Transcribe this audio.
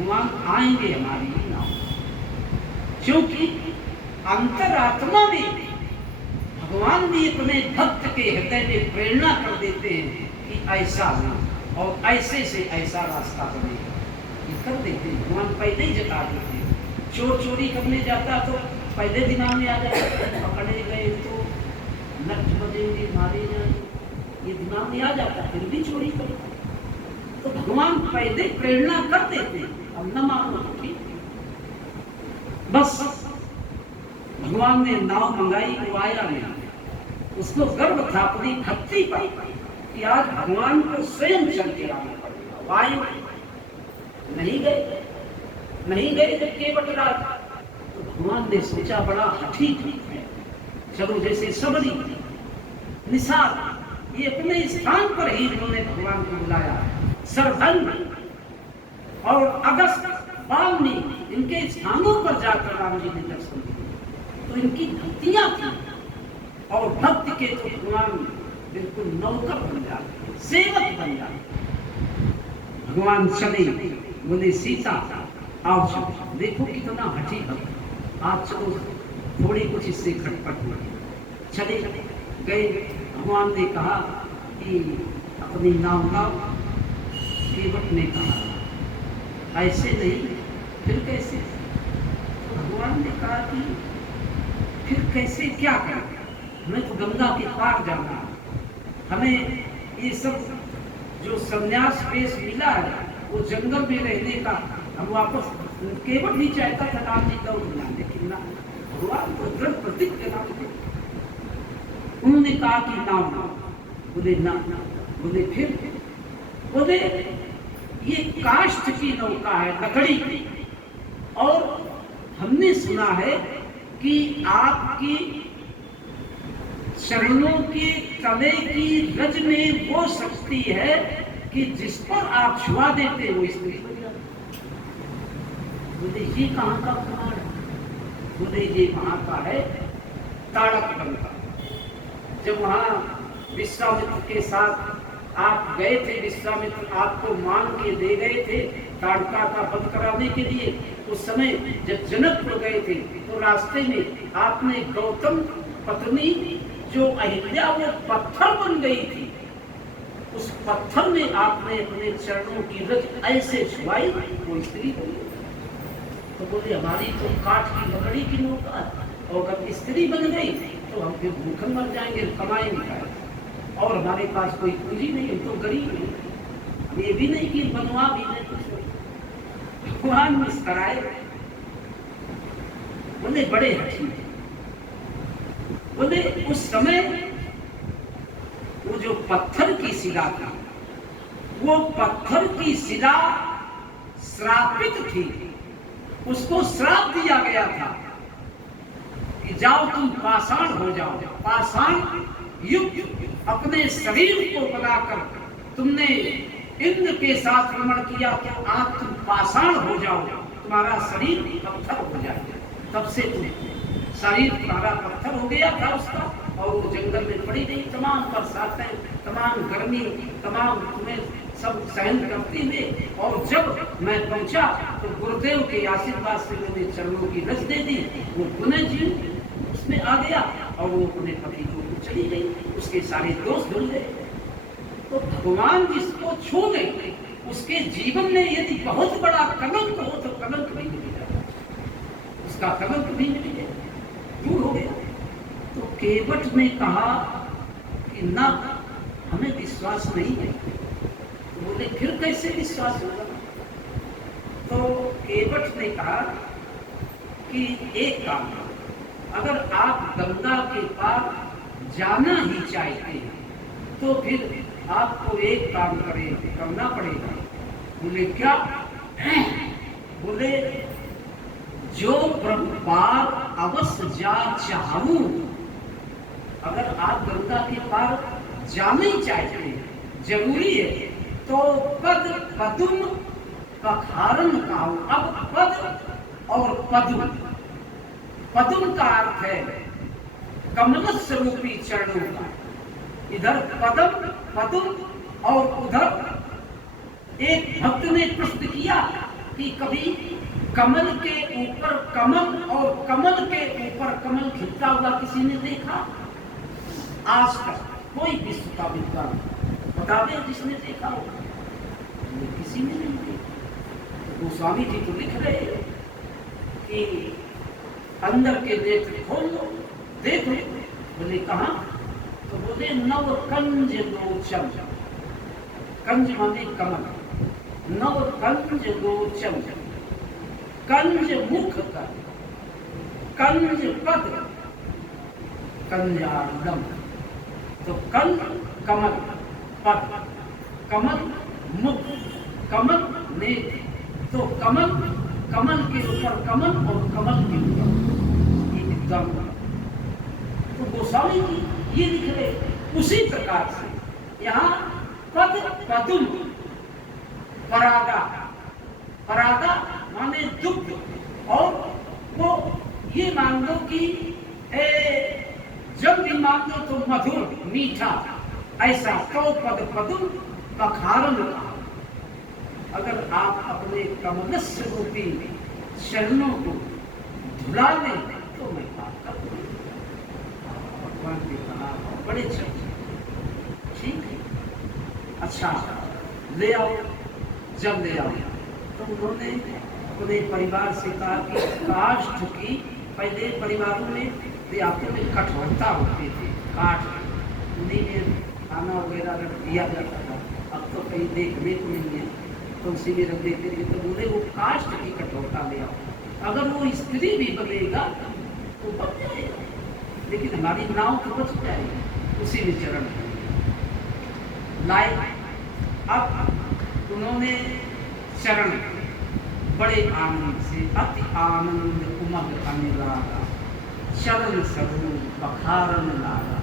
भगवान आएंगे हमारी नाव, क्योंकि अंतरात्मा में भगवान भी अपने भक्त के हृदय में प्रेरणा कर देते हैं कि ऐसा ना और ऐसे से ऐसा रास्ता बनेगा, ये कर देते हैं। भगवान पहले ही जता देते हैं। चोर चोरी करने जाता तो पहले दिमाग में आ जाता, पकड़े गए तो नट बजेंगे, मारे जाएंगे, ये दिमाग में आ जाता, फिर भी चोरी करता। तो भगवान पहले प्रेरणा कर देते हैं, अब न मानो तो ठीक है। बस भगवान ने नाव मंगाई, वो आया नहीं, उसको गर्व था अपनी भक्ति पर कि आज भगवान को स्वयं चल के आना पड़ेगा। आए नहीं गए जब केवट राज, तो भगवान ने सोचा बड़ा ठीक है, चलो जैसे सबरी निषाद, ये अपने स्थान पर ही इन्होंने भगवान को बुलाया। सरभंग और अगस्त, वाल्मीकि, इनके स्थानों पर जाकर राम जी ने दर्शन दिए, तो इनकी भक्तियां थी। और भक्त के तो भगवान बिल्कुल नौकर बन जाते, सेवक बन जाते। भगवान चले, बोले सीता आओ चलो, देखो कितना हठी भक्त, आज चलो थोड़ी कुछ इससे खटपट हुई। चले गए, भगवान ने कहा कि अपनी नाव लाओ। केवट ने कहा ऐसे नहीं, फिर कैसे? तो भगवान ने कहा कि फिर कैसे, क्या करें, हमें तो गंगा के पार जाना है, हमें ये सब जो संन्यास वेश मिला है वो जंगल में रहने का, हम वापस, केवट नहीं चाहता था राम जी का उठना, लेकिन ना, भगवान को दृढ़ प्रतिज्ञा थे। उन्होंने कहा कि नाव ना, बोले ना, बोले फिर, बोले ये काष्ठ की नौका है, लकड़ी की, और हमने सुना है कि आपकी चरणों के तले की रज में वो शक्ति है कि जिस पर आप छुआ देते हो स्त्री बन जाती। बोले ये कहाँ का प्रमाण है? बोले ये वहां का है ताड़क वन का। जब वहां विश्वामित्र के साथ आप गए थे, विश्वामित्र आपको मांग के दे गए थे ताड़का का वध कराने के लिए, उस समय जब जनकपुर गए थे तो रास्ते में आपने गौतम पत्नी जो अहिल्या वो पत्थर बन गई थी, उस पत्थर में आपने अपने चरणों की रज ऐसे छुआई, वो स्त्री बन गई। तो बोले हमारी तो काठ की लकड़ी की नौका है, और अगर स्त्री बन गई तो हम फिर भूखे मर जाएंगे, कमाएंगे क्या, और हमारे पास कोई पूंजी नहीं, हम तो गरीब हैं, ये भी नहीं कि बनवा भी नहीं कुछ। भगवान मुस्कराए, बोले बड़े हठी, बोले उस समय वो जो पत्थर की शिला थी, वो पत्थर की शिला श्रापित थी, उसको श्राप दिया गया था कि जाओ तुम पाषाण हो जाओ। पाषाण युक्त अपने शरीर को बनाकर तुमने इंद्र के साथ रमण किया, तो आप तुम पाषाण हो जाओ, तुम्हारा शरीर पत्थर हो जाएगा। तब से तुम शरीर तुम्हारा पत्थर हो गया था उसका, और वो जंगल में पड़ी रही, तमाम बरसातें, तमाम गर्मी, तमाम तुम्हें सब सहन करती हुए, और जब मैं पहुंचा तो गुरुदेव के आशीर्वाद से मैंने चरणों की रज दे दी, वो पुनः जीव उसमें आ गया, और वो अपने पति को चली गई, उसके सारे दोष धुल गए। तो भगवान जिसको छू ले, उसके जीवन में यदि बहुत बड़ा कलंक हो तो कलंक भी मिल जाता, उसका कलंक भी मिल गया, दूर हो गया। तो केवट ने कहा कि ना, हमें विश्वास नहीं है। तो बोले फिर कैसे विश्वास होगा? तो केवट ने कहा कि एक काम करो, अगर आप गंगा के पार जाना ही चाहते हैं तो फिर आपको एक काम करना पड़ेगा। बोले क्या? बोले जो प्रभु पार अवश्य जा चाहूं, अगर आप गंगा के पार जाना ही चाहते हैं, जरूरी है, तो पद पदुम पखारन कहो। अब पद और पदुम, पदुम का अर्थ है कमल स्वरूपी चरणों का, इधर पदम पदुम, और उधर एक भक्त ने प्रश्न किया कि कभी कमल के ऊपर कमल और कमल के ऊपर कमल खिलता हुआ किसी ने देखा? आज तक कोई विश्व का विद्वान बता दे जिसने देखा हो। किसी ने नहीं देखा। तो गोस्वामी जी तो लिख रहे कि अंदर के नेत्र खोल लो, देख लो। बोले कहाँ? तो बोले नव कंज लोचन, कंज माने कमल, नव कंज लोचन, कंज मुख कर, कंज पद, कंजालम। तो कंज कमल, पद कमल, मुख कमल, नेत्र। तो कमल, कमल के ऊपर कमल और कमल के ऊपर ये विद्वान। तो गोस्वामी जी ये लिख रहे उसी प्रकार से यहाँ पद पदुम, परागा, परागा माने दुग्ध, और वो ये मान लो कि जब भी मान लो तो मधुर मीठा, ऐसा तो पद पदुम पखारन का। अगर आप अपने कमलस्य रूपी चरणों को धुला लें तो मैं बात कर दूं। भगवान के कहा बड़े चर्चे, ठीक है, अच्छा ले आओ। जब ले आओ तो उन्होंने अपने परिवार से कहा कि काष्ठ की, पहले परिवारों में देहातों में कठोरता होती थी, काठ उन्हीं में खाना वगैरह रख दिया जाता था। अब तो कहीं देखने को नहीं है, तो उसी में रख देते थे। तो बोले वो काष्ठ की कठोरता ले आओ। अगर वो स्त्री भी बनेगा तो बच जाएगा, लेकिन हमारी नाव तो बच जाएगी। उसी में चरण लाए। अब उन्होंने चरण बड़े आनंद से, अति आनंद उमग अनुरागा, चरण सरू बखारन लागा।